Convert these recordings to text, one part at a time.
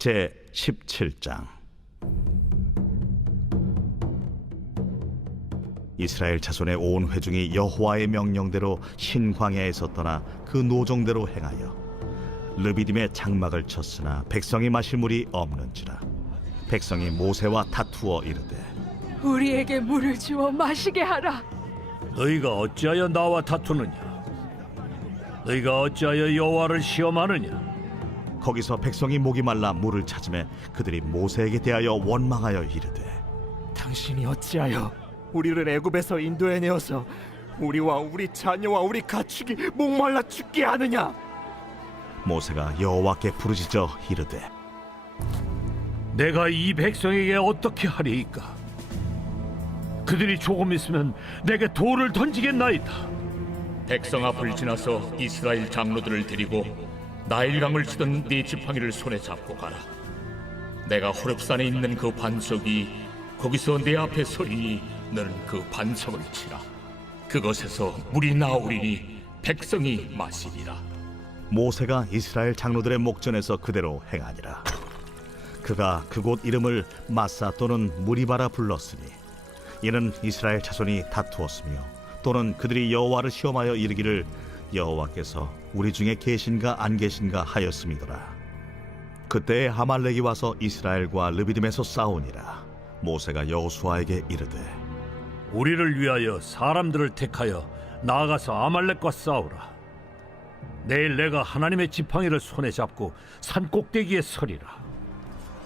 제 17장. 이스라엘 자손의 온 회중이 여호와의 명령대로 신광야에서 떠나 그 노정대로 행하여 르비딤의 장막을 쳤으나 백성이 마실 물이 없는지라. 백성이 모세와 다투어 이르되 우리에게 물을 주어 마시게 하라. 너희가 어찌하여 나와 다투느냐? 너희가 어찌하여 여호와를 시험하느냐? 거기서 백성이 목이 말라 물을 찾으매 그들이 모세에게 대하여 원망하여 이르되 당신이 어찌하여 우리를 애굽에서 인도해내어서 우리와 우리 자녀와 우리 가축이 목말라 죽게 하느냐? 모세가 여호와께 부르짖어 이르되 내가 이 백성에게 어떻게 하리이까? 그들이 조금 있으면 내게 돌을 던지겠나이다. 백성 앞을 지나서 이스라엘 장로들을 데리고 나일강을 치던 네 지팡이를 손에 잡고 가라. 내가 호렙산에 있는 그 반석이 거기서 내 앞에 서리니 너는 그 반석을 치라. 그것에서 물이 나오리니 백성이 마시리라. 모세가 이스라엘 장로들의 목전에서 그대로 행하니라. 그가 그곳 이름을 마사 또는 무리바라 불렀으니 이는 이스라엘 자손이 다투었으며 또는 그들이 여호와를 시험하여 이르기를 여호와께서 우리 중에 계신가 안 계신가 하였음이더라. 그때에 아말렉이 와서 이스라엘과 르비딤에서 싸우니라. 모세가 여호수아에게 이르되 우리를 위하여 사람들을 택하여 나아가서 아말렉과 싸우라. 내일 내가 하나님의 지팡이를 손에 잡고 산 꼭대기에 서리라.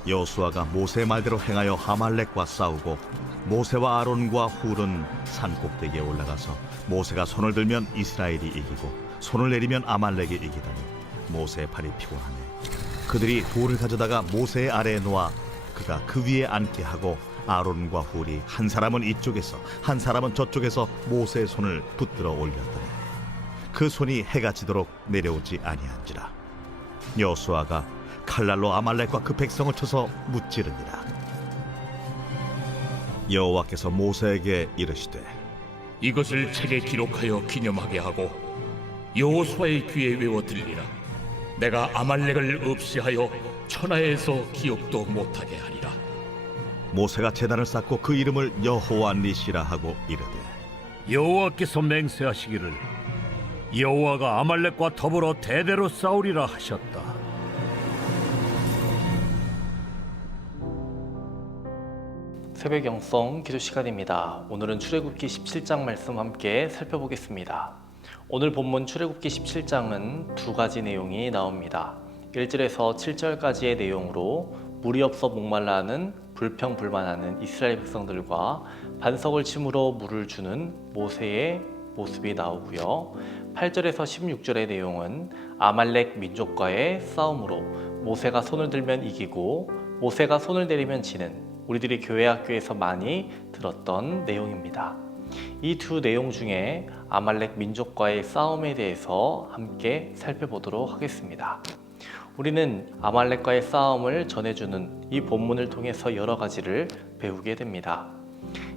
여호수아가 모세의 말대로 행하여 아말렉과 싸우고 모세와 아론과 훌은 산 꼭대기에 올라가서 모세가 손을 들면 이스라엘이 이기고 손을 내리면 아말렉이 이기더니 모세의 팔이 피곤하네. 그들이 돌을 가져다가 모세의 아래에 놓아 그가 그 위에 앉게 하고 아론과 훌이 한 사람은 이쪽에서 한 사람은 저쪽에서 모세의 손을 붙들어 올렸더니 그 손이 해가 지도록 내려오지 아니한지라. 여호수아가 칼날로 아말렉과 그 백성을 쳐서 무찌르니라. 여호와께서 모세에게 이르시되 이것을 책에 기록하여 기념하게 하고 여호수아의 귀에 외워 들리라. 내가 아말렉을 없이하여 천하에서 기억도 못하게 하리라. 모세가 제단을 쌓고 그 이름을 여호와 니시라 하고 이르되 여호와께서 맹세하시기를 여호와가 아말렉과 더불어 대대로 싸우리라 하셨다. 새벽 영성 기도 시간입니다. 오늘은 출애굽기 17장 말씀 함께 살펴보겠습니다. 오늘 본문 출애굽기 17장은 두 가지 내용이 나옵니다. 1절에서 7절까지의 내용으로 물이 없어 목말라하는 불평불만하는 이스라엘 백성들과 반석을 침으로 물을 주는 모세의 모습이 나오고요. 8절에서 16절의 내용은 아말렉 민족과의 싸움으로 모세가 손을 들면 이기고 모세가 손을 내리면 지는 우리들이 교회 학교에서 많이 들었던 내용입니다. 이 두 내용 중에 아말렉 민족과의 싸움에 대해서 함께 살펴보도록 하겠습니다. 우리는 아말렉과의 싸움을 전해주는 이 본문을 통해서 여러 가지를 배우게 됩니다.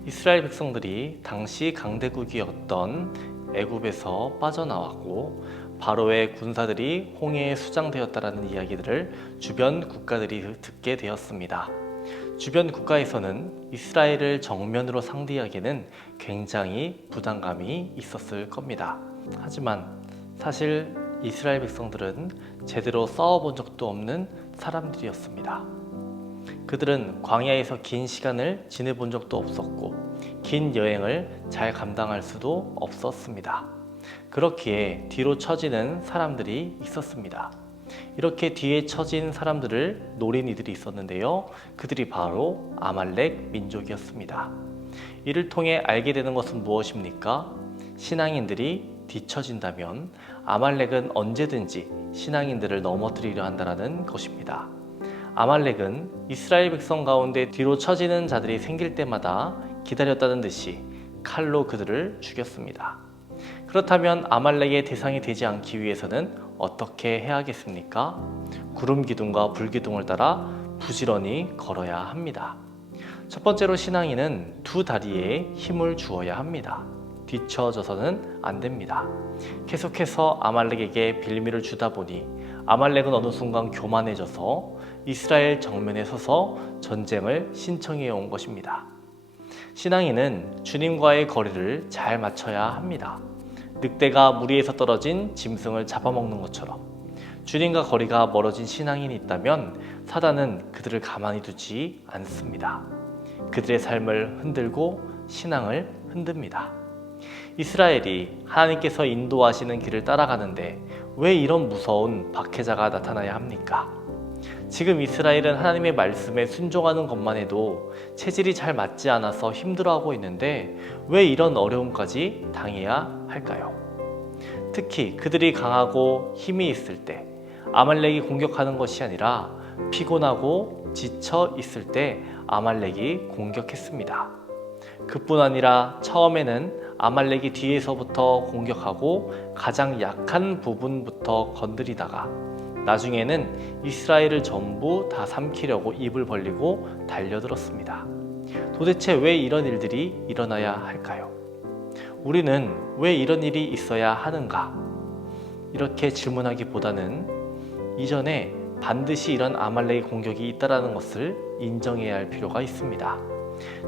이스라엘 백성들이 당시 강대국이었던 애굽에서 빠져나왔고 바로의 군사들이 홍해에 수장되었다라는 이야기들을 주변 국가들이 듣게 되었습니다. 주변 국가에서는 이스라엘을 정면으로 상대하기에는 굉장히 부담감이 있었을 겁니다. 하지만 사실 이스라엘 백성들은 제대로 싸워본 적도 없는 사람들이었습니다. 그들은 광야에서 긴 시간을 지내본 적도 없었고 긴 여행을 잘 감당할 수도 없었습니다. 그렇기에 뒤로 처지는 사람들이 있었습니다. 이렇게 뒤에 처진 사람들을 노린 이들이 있었는데요. 그들이 바로 아말렉 민족이었습니다. 이를 통해 알게 되는 것은 무엇입니까? 신앙인들이 뒤처진다면 아말렉은 언제든지 신앙인들을 넘어뜨리려 한다는 것입니다. 아말렉은 이스라엘 백성 가운데 뒤로 처지는 자들이 생길 때마다 기다렸다는 듯이 칼로 그들을 죽였습니다. 그렇다면 아말렉의 대상이 되지 않기 위해서는 어떻게 해야겠습니까? 구름 기둥과 불 기둥을 따라 부지런히 걸어야 합니다. 첫 번째로 신앙인은 두 다리에 힘을 주어야 합니다. 뒤처져서는 안 됩니다. 계속해서 아말렉에게 빌미를 주다 보니 아말렉은 어느 순간 교만해져서 이스라엘 정면에 서서 전쟁을 신청해 온 것입니다. 신앙인은 주님과의 거리를 잘 맞춰야 합니다. 늑대가 무리에서 떨어진 짐승을 잡아먹는 것처럼 주님과 거리가 멀어진 신앙인이 있다면 사단은 그들을 가만히 두지 않습니다. 그들의 삶을 흔들고 신앙을 흔듭니다. 이스라엘이 하나님께서 인도하시는 길을 따라가는데 왜 이런 무서운 박해자가 나타나야 합니까? 지금 이스라엘은 하나님의 말씀에 순종하는 것만 해도 체질이 잘 맞지 않아서 힘들어하고 있는데 왜 이런 어려움까지 당해야 할까요? 특히 그들이 강하고 힘이 있을 때 아말렉이 공격하는 것이 아니라 피곤하고 지쳐 있을 때 아말렉이 공격했습니다. 그뿐 아니라 처음에는 아말렉이 뒤에서부터 공격하고 가장 약한 부분부터 건드리다가 나중에는 이스라엘을 전부 다 삼키려고 입을 벌리고 달려들었습니다. 도대체 왜 이런 일들이 일어나야 할까요? 우리는 왜 이런 일이 있어야 하는가? 이렇게 질문하기보다는 이전에 반드시 이런 아말렉의 공격이 있다는 것을 인정해야 할 필요가 있습니다.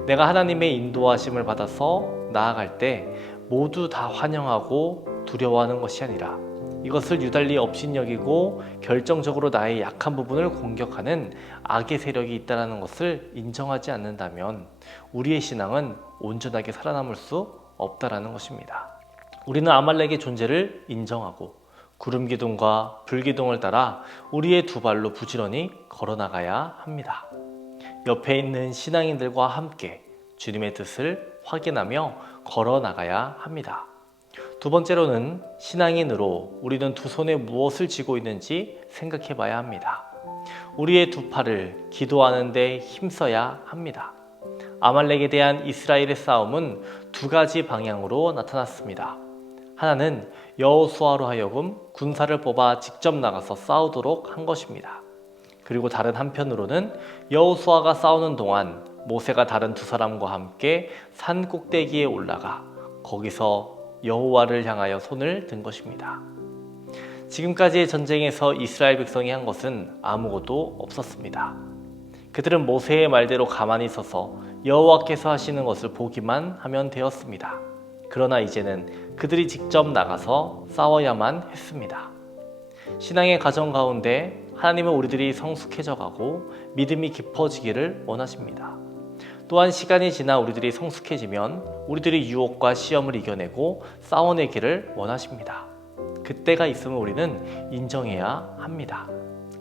내가 하나님의 인도하심을 받아서 나아갈 때 모두 다 환영하고 두려워하는 것이 아니라 이것을 유달리 업신여기고 결정적으로 나의 약한 부분을 공격하는 악의 세력이 있다는 것을 인정하지 않는다면 우리의 신앙은 온전하게 살아남을 수 없다는 것입니다. 우리는 아말렉의 존재를 인정하고 구름기둥과 불기둥을 따라 우리의 두 발로 부지런히 걸어나가야 합니다. 옆에 있는 신앙인들과 함께 주님의 뜻을 확인하며 걸어나가야 합니다. 두 번째로는 신앙인으로 우리는 두 손에 무엇을 쥐고 있는지 생각해 봐야 합니다. 우리의 두 팔을 기도하는 데 힘써야 합니다. 아말렉에 대한 이스라엘의 싸움은 두 가지 방향으로 나타났습니다. 하나는 여호수아로 하여금 군사를 뽑아 직접 나가서 싸우도록 한 것입니다. 그리고 다른 한편으로는 여호수아가 싸우는 동안 모세가 다른 두 사람과 함께 산 꼭대기에 올라가 거기서 여호와를 향하여 손을 든 것입니다. 지금까지의 전쟁에서 이스라엘 백성이 한 것은 아무것도 없었습니다. 그들은 모세의 말대로 가만히 서서 여호와께서 하시는 것을 보기만 하면 되었습니다. 그러나 이제는 그들이 직접 나가서 싸워야만 했습니다. 신앙의 가정 가운데 하나님은 우리들이 성숙해져 가고 믿음이 깊어지기를 원하십니다. 또한 시간이 지나 우리들이 성숙해지면 우리들이 유혹과 시험을 이겨내고 싸워내기를 원하십니다. 그때가 있으면 우리는 인정해야 합니다.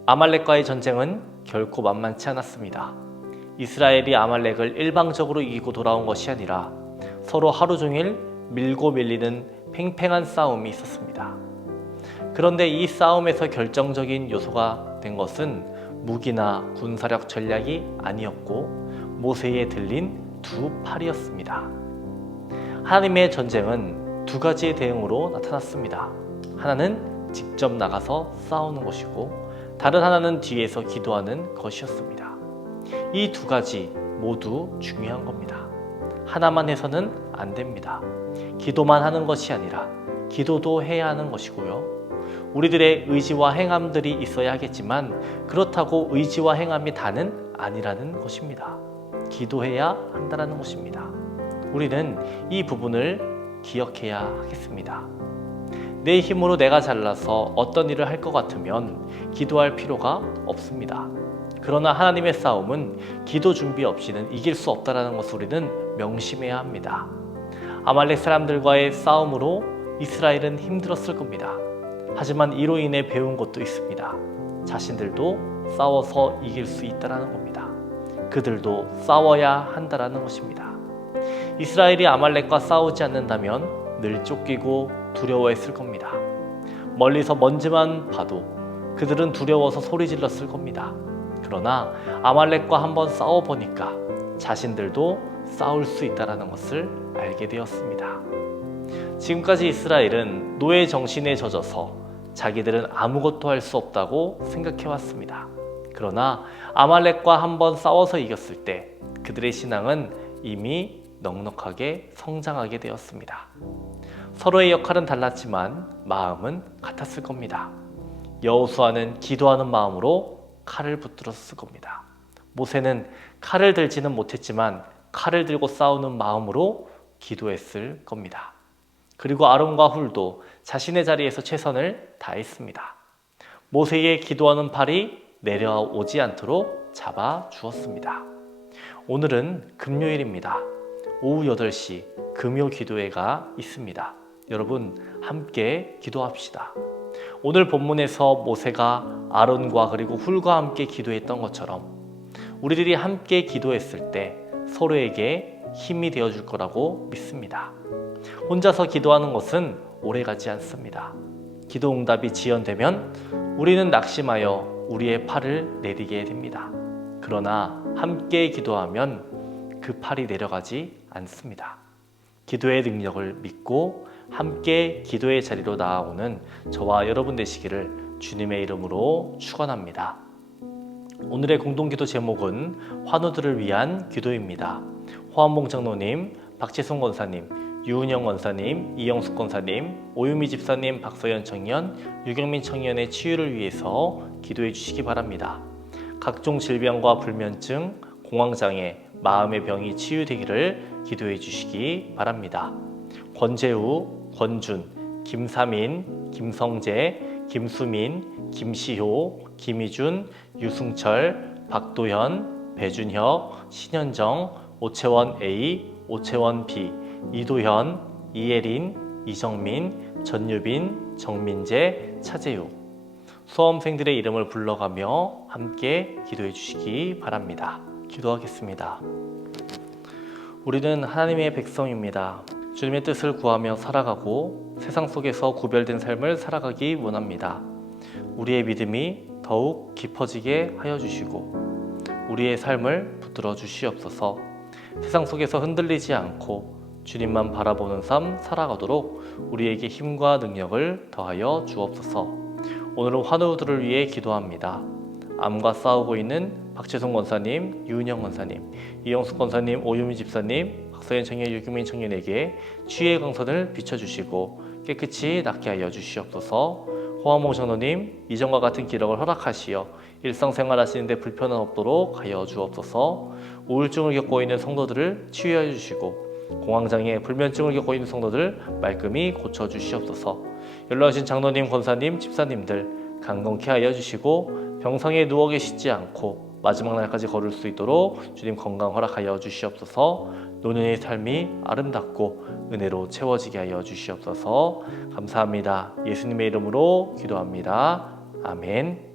아말렉과의 전쟁은 결코 만만치 않았습니다. 이스라엘이 아말렉을 일방적으로 이기고 돌아온 것이 아니라 서로 하루 종일 밀고 밀리는 팽팽한 싸움이 있었습니다. 그런데 이 싸움에서 결정적인 요소가 된 것은 무기나 군사력 전략이 아니었고 모세에 들린 두 팔이었습니다. 하나님의 전쟁은 두 가지의 대응으로 나타났습니다. 하나는 직접 나가서 싸우는 것이고 다른 하나는 뒤에서 기도하는 것이었습니다. 이 두 가지 모두 중요한 겁니다. 하나만 해서는 안 됩니다. 기도만 하는 것이 아니라 기도도 해야 하는 것이고요. 우리들의 의지와 행함들이 있어야 하겠지만 그렇다고 의지와 행함이 다는 아니라는 것입니다. 기도해야 한다는 것입니다. 우리는 이 부분을 기억해야 하겠습니다. 내 힘으로 내가 잘나서 어떤 일을 할 것 같으면 기도할 필요가 없습니다. 그러나 하나님의 싸움은 기도 준비 없이는 이길 수 없다는 것을 우리는 명심해야 합니다. 아말렉 사람들과의 싸움으로 이스라엘은 힘들었을 겁니다. 하지만 이로 인해 배운 것도 있습니다. 자신들도 싸워서 이길 수 있다는 겁니다. 그들도 싸워야 한다는 것입니다. 이스라엘이 아말렉과 싸우지 않는다면 늘 쫓기고 두려워했을 겁니다. 멀리서 먼지만 봐도 그들은 두려워서 소리 질렀을 겁니다. 그러나 아말렉과 한번 싸워보니까 자신들도 싸울 수 있다는 것을 알게 되었습니다. 지금까지 이스라엘은 노예 정신에 젖어서 자기들은 아무것도 할 수 없다고 생각해왔습니다. 그러나 아말렉과 한번 싸워서 이겼을 때 그들의 신앙은 이미 넉넉하게 성장하게 되었습니다. 서로의 역할은 달랐지만 마음은 같았을 겁니다. 여호수아는 기도하는 마음으로 칼을 붙들었을 겁니다. 모세는 칼을 들지는 못했지만 칼을 들고 싸우는 마음으로 기도했을 겁니다. 그리고 아론과 훌도 자신의 자리에서 최선을 다했습니다. 모세의 기도하는 팔이 내려오지 않도록 잡아 주었습니다. 오늘은 금요일입니다. 오후 8시 금요 기도회가 있습니다. 여러분 함께 기도합시다. 오늘 본문에서 모세가 아론과 그리고 훌과 함께 기도했던 것처럼 우리들이 함께 기도했을 때 서로에게 힘이 되어줄 거라고 믿습니다. 혼자서 기도하는 것은 오래가지 않습니다. 기도 응답이 지연되면 우리는 낙심하여 우리의 팔을 내리게 됩니다. 그러나 함께 기도하면 그 팔이 내려가지 않습니다. 기도의 능력을 믿고 함께 기도의 자리로 나아오는 저와 여러분 되시기를 주님의 이름으로 축원합니다. 오늘의 공동기도 제목은 환우들을 위한 기도입니다. 호암봉 장로님, 박재송 권사님, 유은영 권사님, 이영숙 권사님, 오유미 집사님, 박서연 청년, 유경민 청년의 치유를 위해서 기도해 주시기 바랍니다. 각종 질병과 불면증, 공황장애, 마음의 병이 치유되기를 기도해 주시기 바랍니다. 권재우, 권준, 김사민, 김성재, 김수민, 김시효, 김희준, 유승철, 박도현, 배준혁, 신현정, 오채원 A, 오채원 B, 이도현, 이예린, 이정민, 전유빈, 정민재, 차재우 수험생들의 이름을 불러가며 함께 기도해 주시기 바랍니다. 기도하겠습니다. 우리는 하나님의 백성입니다. 주님의 뜻을 구하며 살아가고 세상 속에서 구별된 삶을 살아가기 원합니다. 우리의 믿음이 더욱 깊어지게 하여 주시고 우리의 삶을 붙들어 주시옵소서. 세상 속에서 흔들리지 않고 주님만 바라보는 삶 살아가도록 우리에게 힘과 능력을 더하여 주옵소서. 오늘은 환우들을 위해 기도합니다. 암과 싸우고 있는 박재송 권사님, 유은영 권사님, 이영숙 권사님, 오유미 집사님, 박서연 청년, 유규민 청년에게 치유의 강선을 비춰주시고 깨끗이 낫게 하여 주시옵소서. 호암봉 장로님, 이전과 같은 기력을 허락하시어 일상생활 하시는데 불편은 없도록 하여 주옵소서. 우울증을 겪고 있는 성도들을 치유해 주시고 공황장애, 불면증을 겪고 있는 성도들 말끔히 고쳐주시옵소서. 연락하신 장로님, 권사님, 집사님들 강건케 하여 주시고 병상에 누워 계시지 않고 마지막 날까지 걸을 수 있도록 주님 건강 허락하여 주시옵소서. 노년의 삶이 아름답고 은혜로 채워지게 하여 주시옵소서. 감사합니다. 예수님의 이름으로 기도합니다. 아멘.